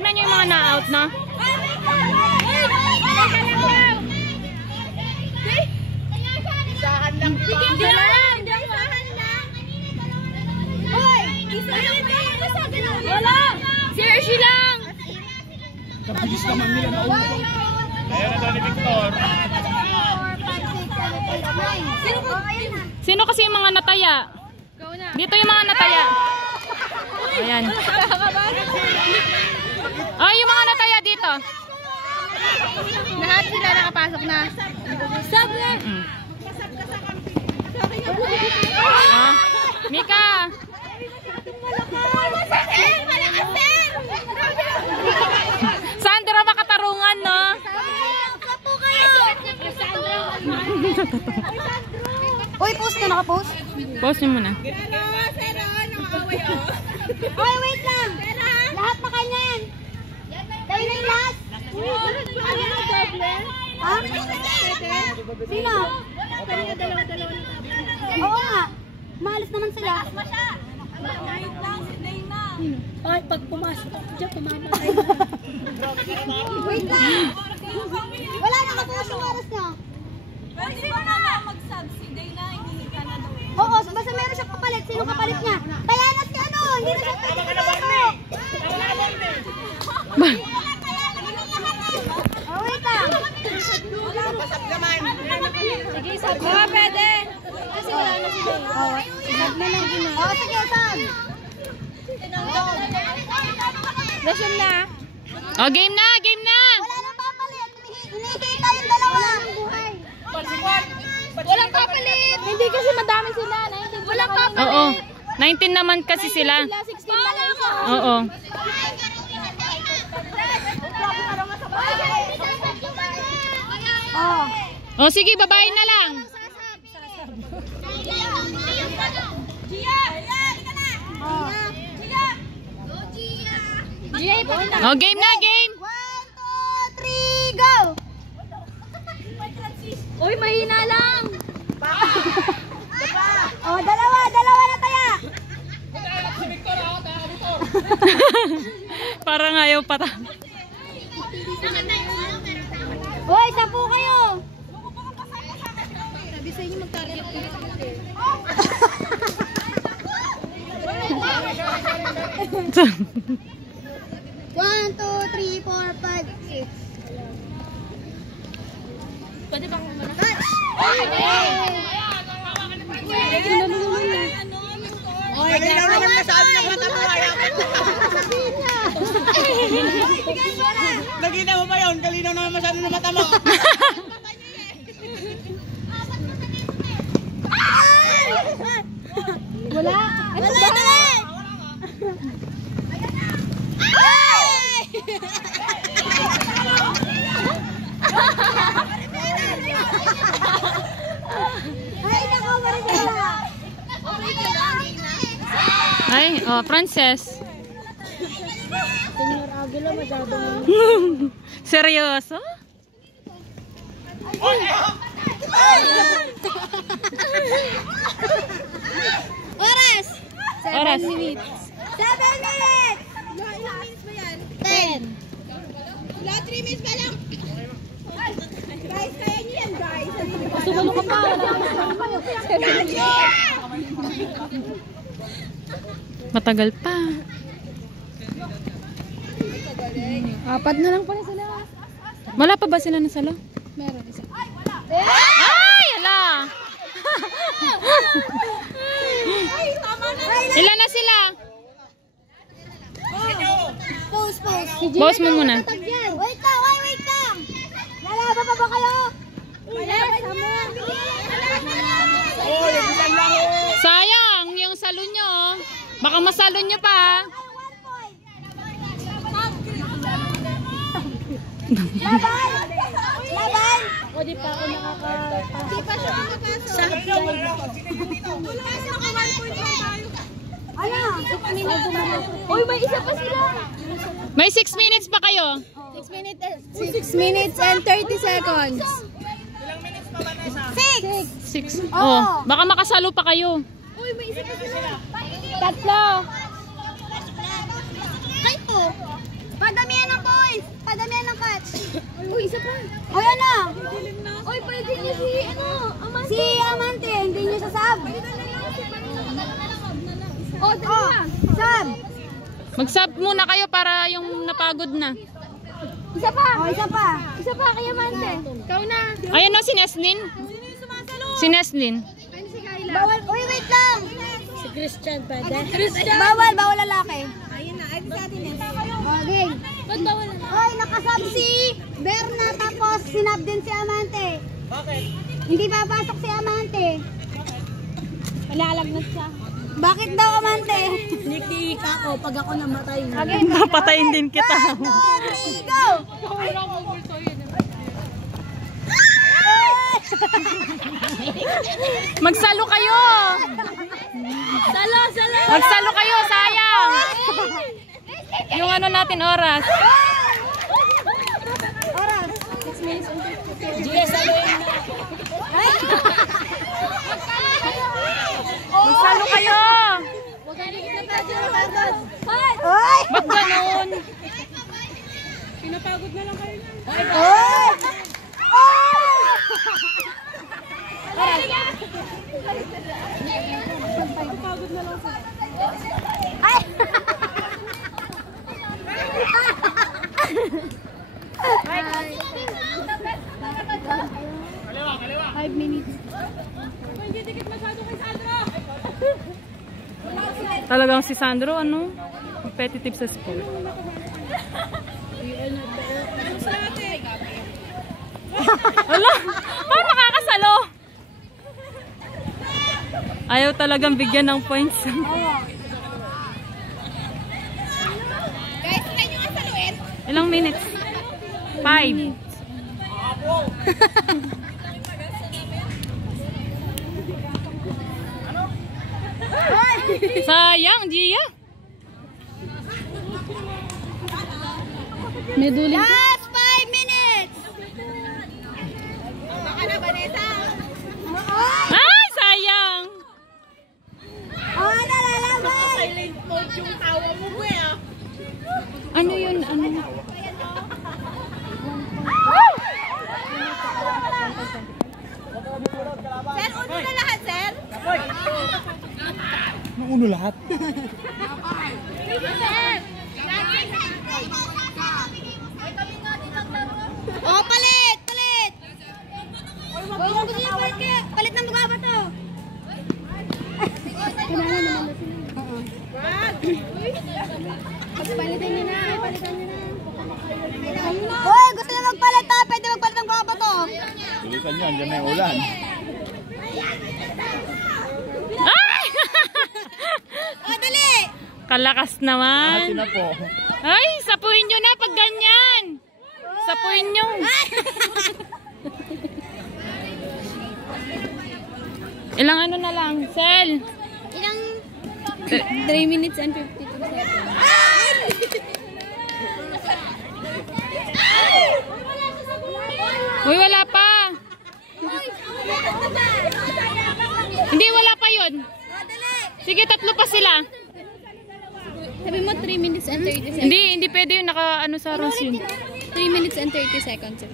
tignan nyo yung mga na-out na. Isahan lang. Wala! Si Hershey lang! Kapagis naman nila na ulo. Ayan na daw ni Victor. Sino kasi yung mga nataya? Dito yung mga nataya. Ayan. Ay, yung mga nataya dito. Lahat sila nakapasok na. Sabi! Ah, Mika! Sandra, makatarungan, no? Uy, post na naka-post? Post nyo muna. Uy, wait lang! Lahat na kanyan! Kayo na yung last! Ha? Sino? Oo nga! Maalis naman sila. Ay, pag pumasok ako dyan, pumamatay na. Wait lang! Wala nakabukas yung oras niya. Pwede ba na mag-sub si Dayna? Hindi ka na daw. Oo, basta meron siyang kapalit. Sino kapalit niya? Kaya na si ano! Hindi na siya pwede pumasok! Oh, wait lang! Pasap naman. Sige, sub. Oo, pwede! Kasi wala na si Dayna. Oo, sub na lang din. Oo, sige, sub! Lesson na. Oh, game na! Game na! Wala nang papalit. Hinihintay tayong dalawa. Walang papalit. Hindi kasi madami sila. Walang papalit. Oo. 19 naman kasi sila. 16 na lang isa. Oo. Oh. Oh, sige, babae na lang. Oh, game na, game! 1, 2, 3, go! Uy, mahina lang. Oh, dalawa na taya. Parang ayaw pata. Hoy, 10 kayo. Sabi sa inyo mag-target ko. 1, 2, 3, 4, 5, 6. Pwede ba akong muna? Kalinaw naman masyado ng mata mo. Nagina mo ba yun? Kalinaw naman masyado ng mata mo. Wala. Ano ba? Ay, nako, Maricela. Ay, oh, Frances. Senyor Aguila, masyado na. Seryoso? Oras. Oras. 7 minutes. Ilang minutes ba yan? 10. Wala, 3 minutes pa lang. Guys, kaya niyo yan, guys. Sumalo ka pa. Matagal pa. 4 na lang pala sila. Wala pa ba sila na salo? Meron isa. Ay, ala! Ilan na sila? Pause. Pause mo muna. Wait lang. Lalaban pa ba kayo? Sayang, yung salo nyo. Baka masalo nyo pa. Laban! O, di pa ako nakaka... Di pa siya makapasok. Ano? 6 minutes na. Uy, may isa pa sila. May 6 minutes pa kayo. 6 minutes and 30 seconds. 6! 6. Oh, baka makasalo pa kayo. Uy, may isa pa sila. 3. Kayo po. 5 Padamihan ng points. Padamihan ng catch. Uy, isa pa. O, yan na. Uy, pwede niyo si, Amante. Si Amante, hindi niyo sasab. O, dalawa. Sab. Mag-sub muna kayo para yung napagod na. Isa pa. O, isa pa. Isa pa kay Amante. Ikaw na. Ayan o, si Neslin. Si Neslin. Bawal. Uy, wait lang. Si Christian pwede. Bawal lalaki. Ayun na, ay sa atin yan. Okay. Ba't bawal na? Oy, nakasab si Berna tapos sinab din si Amante. Bakit? Hindi papasok si Amante. Malalagnat siya. Bakit daw Amante? Nikiika ko pag ako namatay. Okay. Papatayin din kita. 1, 2, 3, go! Magsalo kayo. Salo! Magsalo kayo, sayang. Yung ano natin oras. Oras. 6 minutes and 50. Gia, saloin na. Magsalo kayo. Oy! Ba't ganun? Pinapagod na lang kayo na. Oy! Pinapagod na lang sila. Ay! Kaliwa, kaliwa. 5 minutes. Hindi dikit masyado kay Sandro. Talagang si Sandro, ano? Competitive sa sport. Ala, paano makakasalo? Ayaw talagang bigyan ng points. Guys, try nyo nga saluin. Ilang minutes? 5. Sayang, Gia. Meduling. Last 5 minutes! Baka na, Vanessa. Ay, sayang. Oh, nalalaban! Silent mode yung tawa mo, boy, ah. Ano yun? Ano? Sir, uno na lahat, sir. Uno lahat. Oh, palit! Palit! Oh, gusto niyo palit? Palit ng mukha ba to? Palitan niyo na. Palitan niyo na. Hoy, gusto niyo magpalit ha? Pwede magpalit ng mukha ba to? Tulisan nyo, andyan na yung ulan. Ay! Oh, dali! Kalakas naman. na po. Ay, sapuin nyo na pag ganyan. Sapuin nyo. Ilang ano na lang, Sel? Ilang... 3 minutes and 52 seconds. Uy, wala pa. Hindi, wala pa yun. Sige, 3 pa sila. Sabi mo 3 minutes and 30 seconds. Hindi pwede yun. Naka ano sa rules yun. 3 minutes and 30 seconds. 3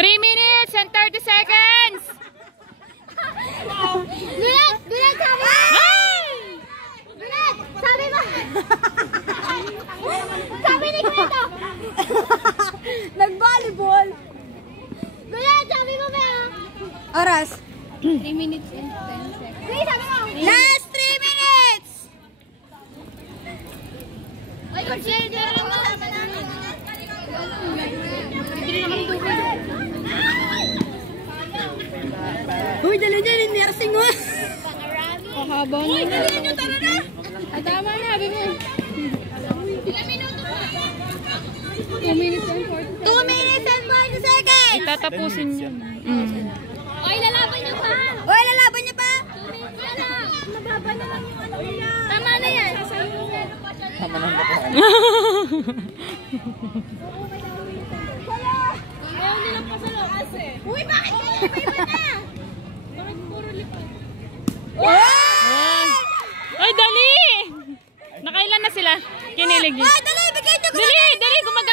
minutes and 30 seconds. Gulat! Gulat, sabi mo! Ay! Gulat! Sabi mo! Sabi ni Kwento! Nag-volleyball! Gulat! Sabi mo ba? Oras. 3 minutes and 10 seconds. Wait, sabi mo! Last 3 minutes! Ay, consider na lang kasama namin. Hindi na kami tubig. Uy, dala dyan, yung nursing mo. Haba na. Uy, dala nyo, tara na. Tama na, sabi mo. Ilang minuto ba? 2 minutes and 40 seconds. 2 minutes and 40 seconds! Itatapusin yun. Oy, lalaban niyo pa! Oy, lalaban niyo pa! Nababa na lang yung ano nila. Tama na yan. Tama na ba po? Ayaw nilang pasalo kasi. Uy, bakit kayo iba na? Bakit puro lipat? Ay! Ay, dali! Nakailan na sila? Kinilig. Ay, dali, bigay niyo ko. Dali, dali, gumagana.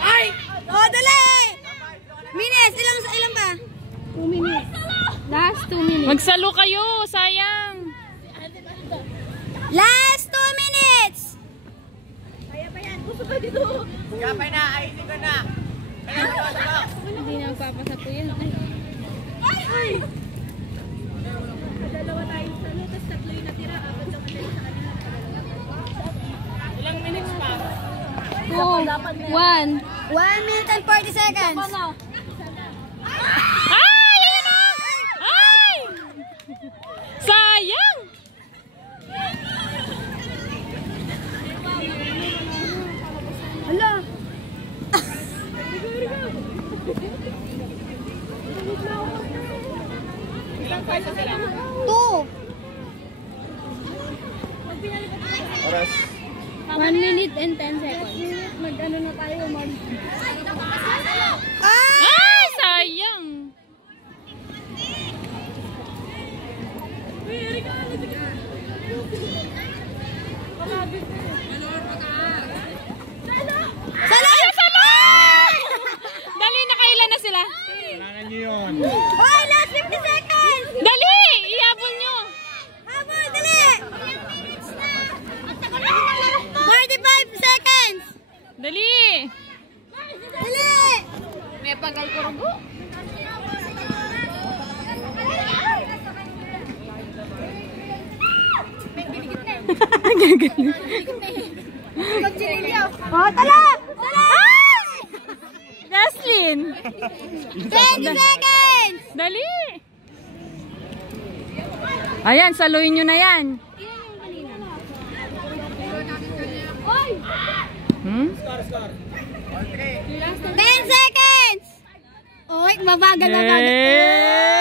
Ay! Oh, dali! Minutes, ilan ba? 2 minutes. Last 2 minutes. Magsalo kayo, sayang. Last 2 minutes! Kapay na, ayusin ko na. Hindi na magpapasa po yun. Ay! Dalawa tayong salo, tapos tatlo yung natira. Apat sa kanila sa kanila. Ilang minutes pa? 2, 1. 1 minute and 40 seconds. Ay! Ayun na! Ay! Sayang! Hala! Ilang pesos sila? 2. Oras. 1 minute and 10 seconds. Mag-ano na tayo, mag... Ay! Sayang! Salo! Ay! Salo! Dali, nakailan na sila. Kailangan nyo yun. Hoy, last 50 seconds! Dali! Ihabol nyo. Habol, dali! 45 seconds! Dali! Dali! May pagal ko rin. Oh, tala! Tala! Jaslyn! 20 seconds! Dali! Ayan, saluhin nyo na yan. Hmm? 10 seconds! Oy, mabagal na bagal. Eh!